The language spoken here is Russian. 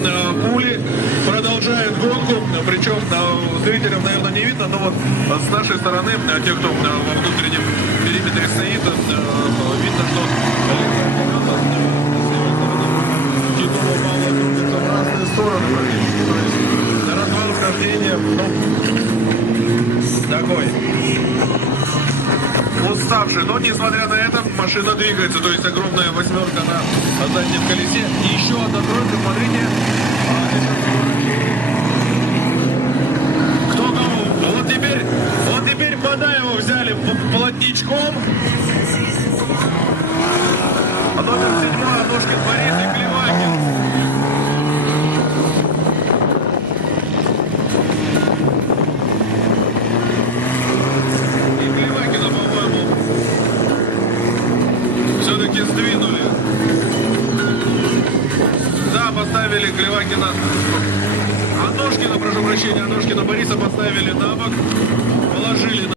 пули, продолжает гонку, причем зрителям, наверное, не видно, но вот с нашей стороны, те, кто во внутреннем периметре стоит, видно, что Титова Павла крутится в разные стороны практически, то есть на развал вхождения, такой уставший, но несмотря на это машина двигается, то есть огромная восьмерка на заднем колесе. И еще одна тройка, смотрите. Кто кого? Вот теперь Бадаева взяли плотничком. А номер 7 Аношкин Борис и Клевакин. Все-таки сдвинули. Да, поставили Клевакина. Аношкина, прошу прощения, Аношкина Бориса поставили на бок. Положили на